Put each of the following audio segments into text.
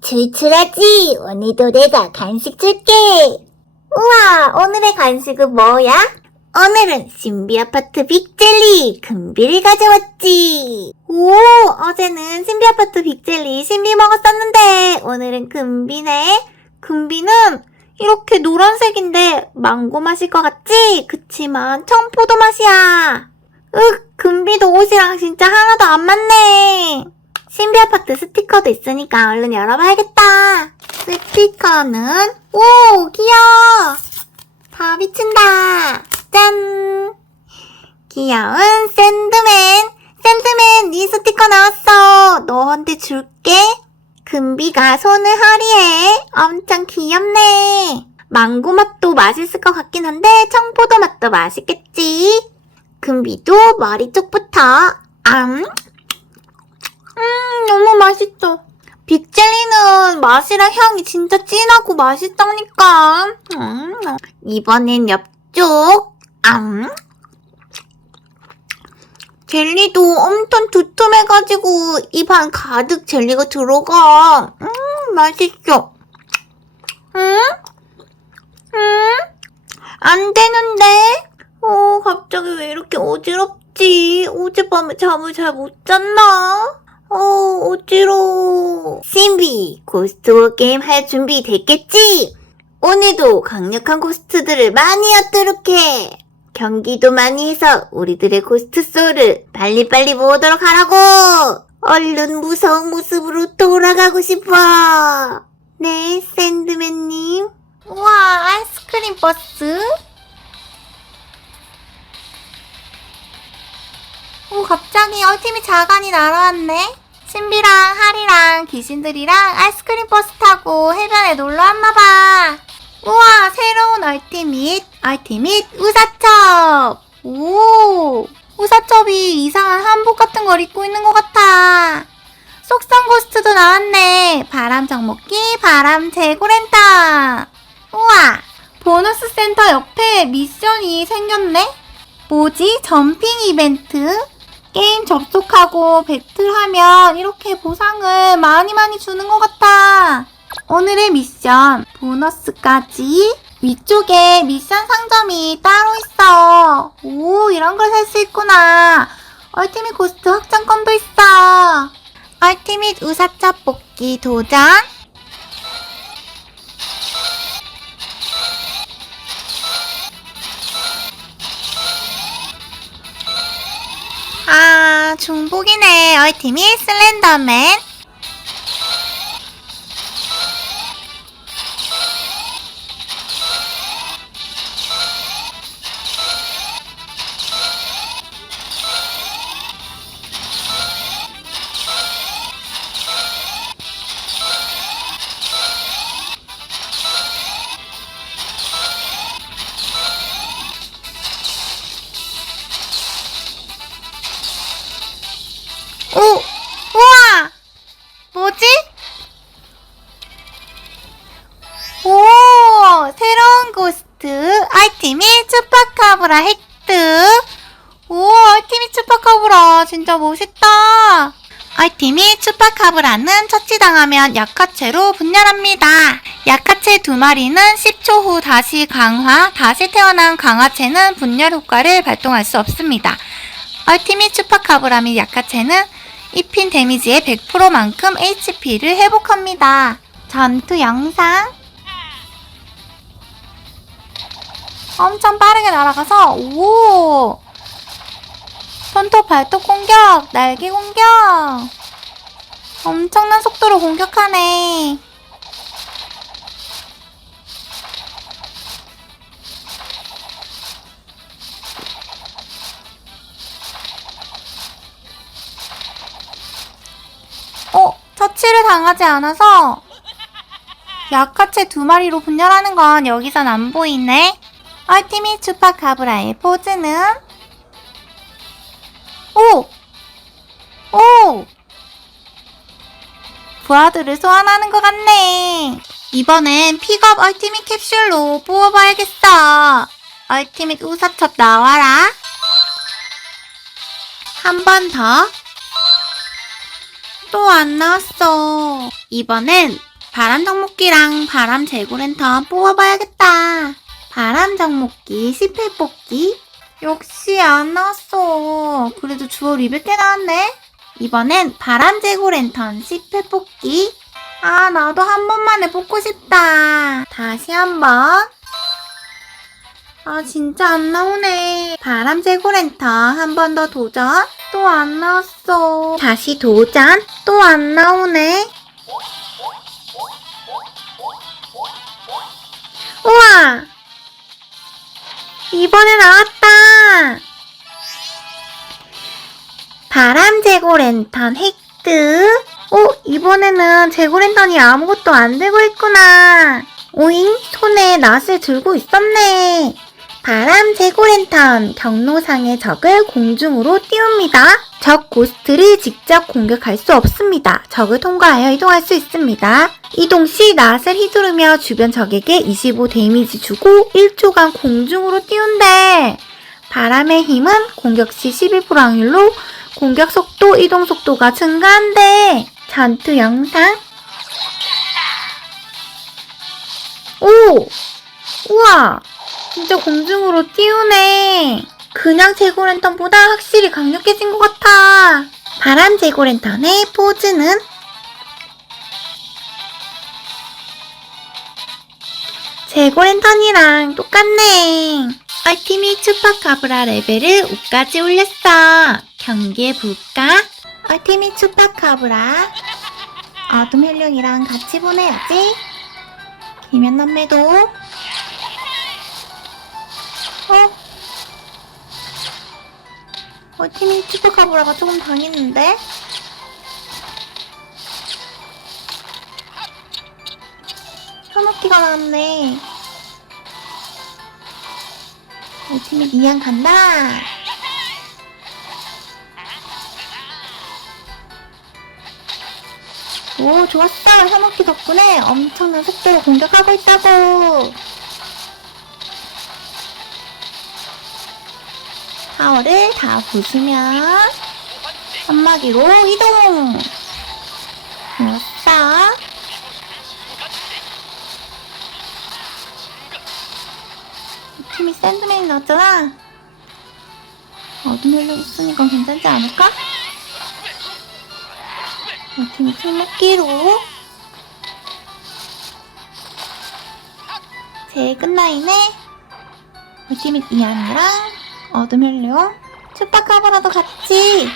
출출하지? 오늘도 내가 간식 줄게. 우와, 오늘의 간식은 뭐야? 오늘은 신비 아파트 빅젤리 금비를 가져왔지. 오, 어제는 신비 아파트 빅젤리 신비 먹었었는데 오늘은 금비네. 금비는 이렇게 노란색인데 망고 맛일 것 같지? 그치만 청포도 맛이야. 윽, 금비도 옷이랑 진짜 하나도 안 맞네. 신비 아파트 스티커도 있으니까 얼른 열어봐야겠다. 스티커는 오 귀여워. 다 비친다. 짠. 귀여운 샌드맨. 샌드맨 네 스티커 나왔어. 너한테 줄게. 금비가 손을 허리에. 엄청 귀엽네. 망고 맛도 맛있을 것 같긴 한데 청포도 맛도 맛있겠지. 금비도 머리 쪽부터 암. 음, 맛있어. 빅젤리는 맛이랑 향이 진짜 진하고 맛있다니까. 음, 이번엔 옆쪽. 암. 젤리도 엄청 두툼해가지고 입 안 가득 젤리가 들어가. 음, 맛있어. 음? 음? 안 되는데? 어, 갑자기 왜 이렇게 어지럽지? 어젯밤에 잠을 잘 못 잤나? 어, 어지러워. 신비, 고스트 게임 할 준비 됐겠지? 오늘도 강력한 고스트들을 많이 얻도록 해. 경기도 많이 해서 우리들의 고스트 소울을 빨리빨리 모으도록 하라고! 얼른 무서운 모습으로 돌아가고 싶어! 네, 샌드맨님. 우와, 아이스크림 버스? 오, 갑자기 얼티밋 자간이 날아왔네. 신비랑 하리랑 귀신들이랑 아이스크림 버스 타고 해변에 놀러 왔나봐. 우와, 새로운 얼티밋, 얼티밋 우사첩. 오, 우사첩이 이상한 한복 같은 걸 입고 있는 것 같아. 속성 고스트도 나왔네. 바람 정목기, 바람 재고랜턴. 우와, 보너스 센터 옆에 미션이 생겼네? 뭐지? 점핑 이벤트? 게임 접속하고 배틀하면 이렇게 보상을 많이 많이 주는 것 같아. 오늘의 미션 보너스까지 위쪽에 미션 상점이 따로 있어. 오, 이런 걸 살 수 있구나. 얼티밋 고스트 확장권도 있어. 얼티밋 우사첩 뽑기 도전. 중복이네. 얼티밋 슬렌더맨. 알티밋 슈퍼카브라는 처치당하면 약화체로 분열합니다. 약화체 두 마리는 10초 후 다시 강화, 다시 태어난 강화체는 분열 효과를 발동할 수 없습니다. 얼티밋 슈퍼카브라 및 약화체는 입힌 데미지의 100%만큼 HP를 회복합니다. 전투 영상 엄청 빠르게 날아가서 오 손톱 발톱 공격 날개 공격 엄청난 속도로 공격하네 어, 처치를 당하지 않아서 약화체 두 마리로 분열하는 건 여기선 안 보이네. 얼티밋 추파카브라의 포즈는 오! 오! 부하들을 소환하는 것 같네. 이번엔 픽업 얼티밋 캡슐로 뽑아봐야겠어. 얼티밋 우사첩 나와라. 한 번 더. 또 안 나왔어. 이번엔 바람 정목기랑 바람 재고 랜턴 뽑아봐야겠다. 바람 정목기 10회 뽑기. 역시 안 나왔어. 그래도 주얼 200개 나왔네. 이번엔 바람 재고 랜턴 10회 뽑기. 아, 나도 한 번만에 뽑고 싶다. 다시 한 번. 아, 진짜 안 나오네. 바람 재고 랜턴 한 번 더 도전. 또 안 나왔어. 다시 도전. 또 안 나오네. 우와! 이번에 나왔다! 바람 재고 랜턴 획득. 오, 이번에는 재고 랜턴이 아무것도 안 들고 있구나. 오잉, 손에 낫을 들고 있었네. 바람 재고 랜턴 경로상의 적을 공중으로 띄웁니다. 적 고스트를 직접 공격할 수 없습니다. 적을 통과하여 이동할 수 있습니다. 이동 시 낫을 휘두르며 주변 적에게 25 데미지 주고 1초간 공중으로 띄운대. 바람의 힘은 공격 시 11% 확률로 공격 속도, 이동 속도가 증가한대. 전투 영상. 오! 우와! 진짜 공중으로 띄우네. 그냥 재고 랜턴보다 확실히 강력해진 것 같아. 바람 재고 랜턴의 포즈는 재고 랜턴이랑 똑같네. 얼티밋 추파카브라 레벨을 5까지 올렸어. 경기해 볼까? 얼티밋 추파카브라. 어둠 헬룡이랑 같이 보내야지. 김연남매도. 어? 얼티밋 추파카브라가 조금 당했는데? 현옥기가 나왔네. 얼티밋 이양 간다. 오, 좋았어. 현옥기 덕분에 엄청난 속도로 공격하고 있다고. 타워를 다 부수면 한마기로 이동. 좋았어. 이 팀이 샌드맨이 나왔잖아. 어둠 헬로 있으니까 괜찮지 않을까? 이 팀이 손목기로 제일 끝나이네. 이 팀이 이안이랑 어둠 헬로 슈퍼카브라도 같이.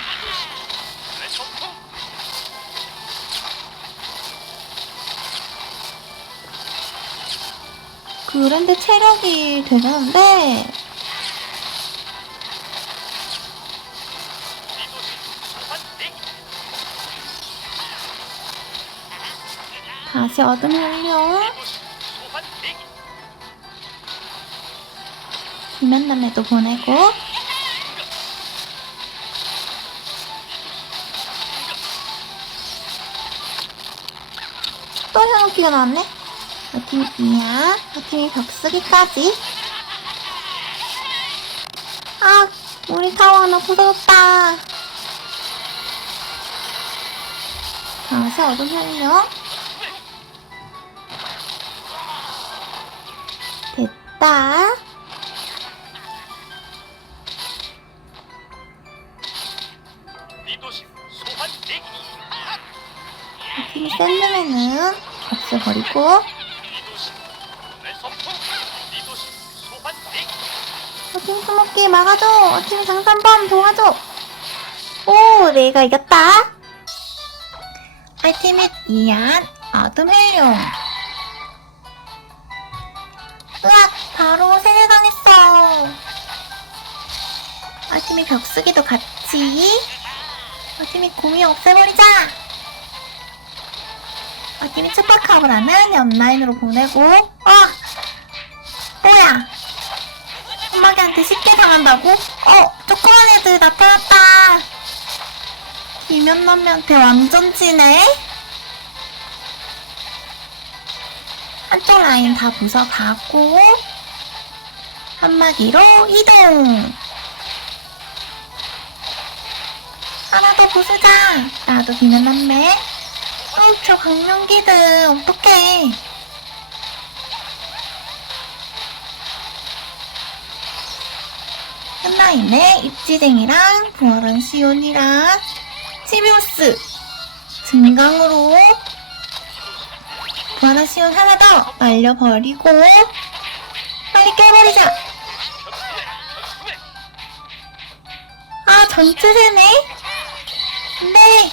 그런데 체력이 되는데 다시 어둠 헬로 김연남에도 보내고 또 현옥기가 나왔네 어팀이 이야 어팀이 벽쓰기까지. 아 우리 타워 하나 부서졌다. 다시 어둠 헬로 됐다. 리도시 소환 대기. 팀이 샌드맨은 없애버리고 스모키 막아줘. 어팀 장산범 도와줘. 오 내가 이겼다. 알티밋 이안 어둠 헬룡 으악 바로 세뇌당했어. 알티밋 벽쓰기도 같이. 알티밋 공이 없애버리자. 알티밋 츠파카브라는 옆라인으로 보내고. 어 뭐야 한마기한테 쉽게 당한다고? 어, 조그만 애들 나타났다. 김연남매한테 완전 지네. 한쪽 라인 다 부숴가고 한마디로 이동. 하나 더 부수자. 나도 김연남매. 어, 저 강령기들, 어떡해. 끝나있네. 입지쟁이랑 부활한 시온이랑 치비우스. 증강으로 부활한 시온 하나 더 날려버리고 빨리 깨버리자. 아, 전투세네? 네!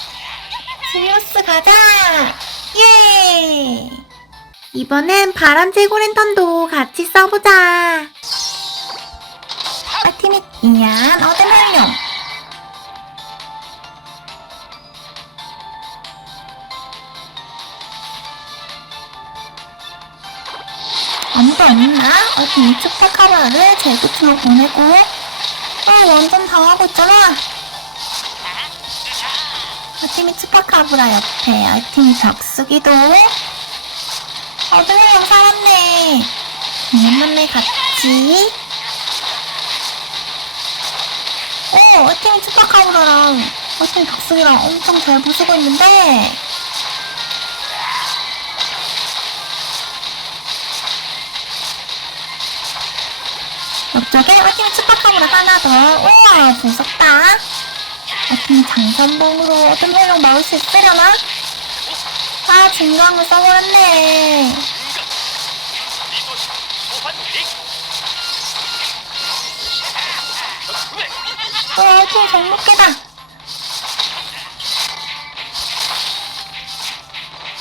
지리우스 가자! 예! 이번엔 바람 제고 랜턴도 같이 써보자! 이안 어둠 활용! 아무도 없나? 어디 축복카바를 제구층으로 보내고 아 완전 당하고 있잖아 아팀이 츠파카브라 옆에 아팀이 벽수기도 어둠의 살았네 오랜만에 같이 어 아팀이 츠파카브라랑 아팀이 벽수기랑 엄청 잘 부수고 있는데. 옆쪽에 아팀이 츠파카브라 하나 더. 우와 무섭다. 아팀이 장선봉으로 어둠 회로 막을 수 있으려나? 아 증강을 써버렸네 어 아팀이 정목계다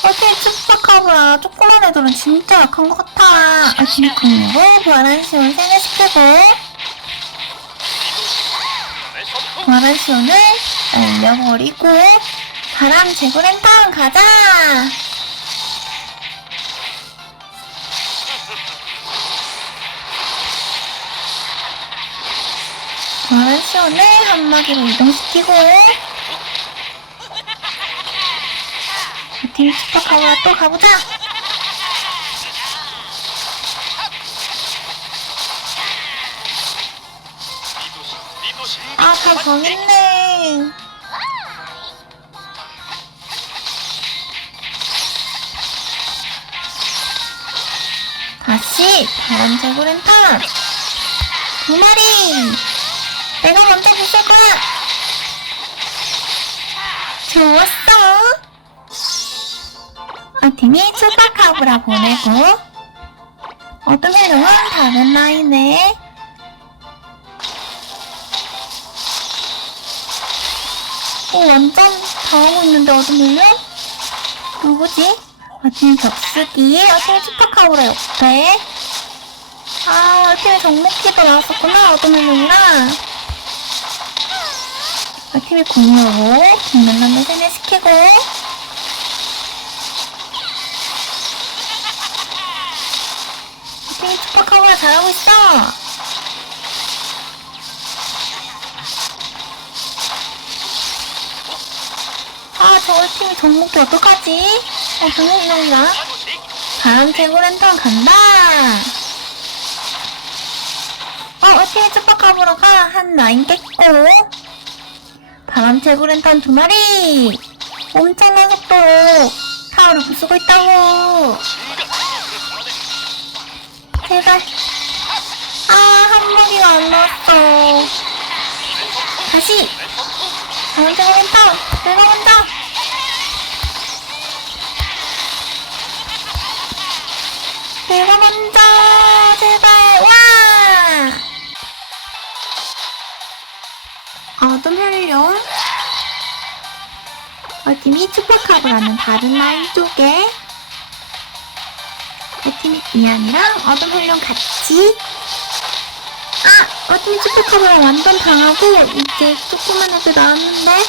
아팀이 츠파카브라 조그만 애들은 진짜 약한 것 같아. 아팀이 근육을 부활한 시온 세뇌시키고. 내 선풍! 부활한 시온을 날려버리고 바람 제구랜턴 가자 부활한 시온을 한마디로 이동시키고. 팀 슈퍼카와. 또 가보자. 아 다! 정했네. 다시 바람 제구랜턴. 두 마리 내가 먼저 부술 거야 좋았어. 아팀이 슈퍼카브라 보내고. 어둠 해룡은 다른 라인에. 어, 완전 당하고 있는데 어둠 해룡? 누구지? 아팀 격수기. 아팀 슈퍼카브라 옆에. 아 아팀에 정목기도 나왔었구나. 어둠 해룡이랑 아 팀이 공유로 국면남을 세뇌시키고 팀이 슈퍼카브라 잘하고 있어. 아, 저희 팀이 정목이 어떡하지? 어, 동현이랑 바로 릭! 바람 제고 랜턴 간다. 어, 어떻게 슈퍼카브라가 한 라인 깼고. 바람 제고 랜턴 두 마리. 엄청난 속도로 타워를 부수고 있다고. 제발. 아, 한 마리가 안 나왔어. 다시. 바람 제고 랜턴. 내가 먼저. 내가 먼저 제발 어둠 헬룡 어팀이 슈퍼카브라는 다른 라인 쪽에. 어팀이 이안이랑 어둠 헬룡 같이. 아 어팀이 슈퍼카브라 완전 당하고 이제 조그만 애들 나왔는데.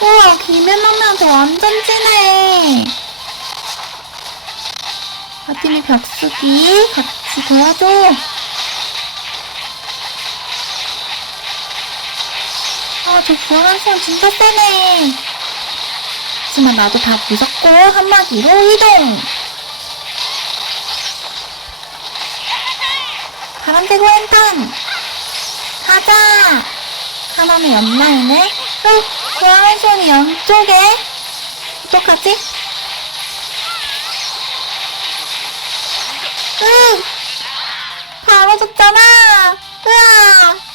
우와 김연남한테 완전 진해. 아팀이 벽수기 같이 도와줘. 아, 저 보안상 진짜 세네. 하지만 나도 다 부쉈고 한마디로 이동! 바람새고 랜턴! 가자! 하나는 옆라인에, 어, 보안 손이 양쪽에. 어떡하지? 으! 바로 줬잖아! 으아!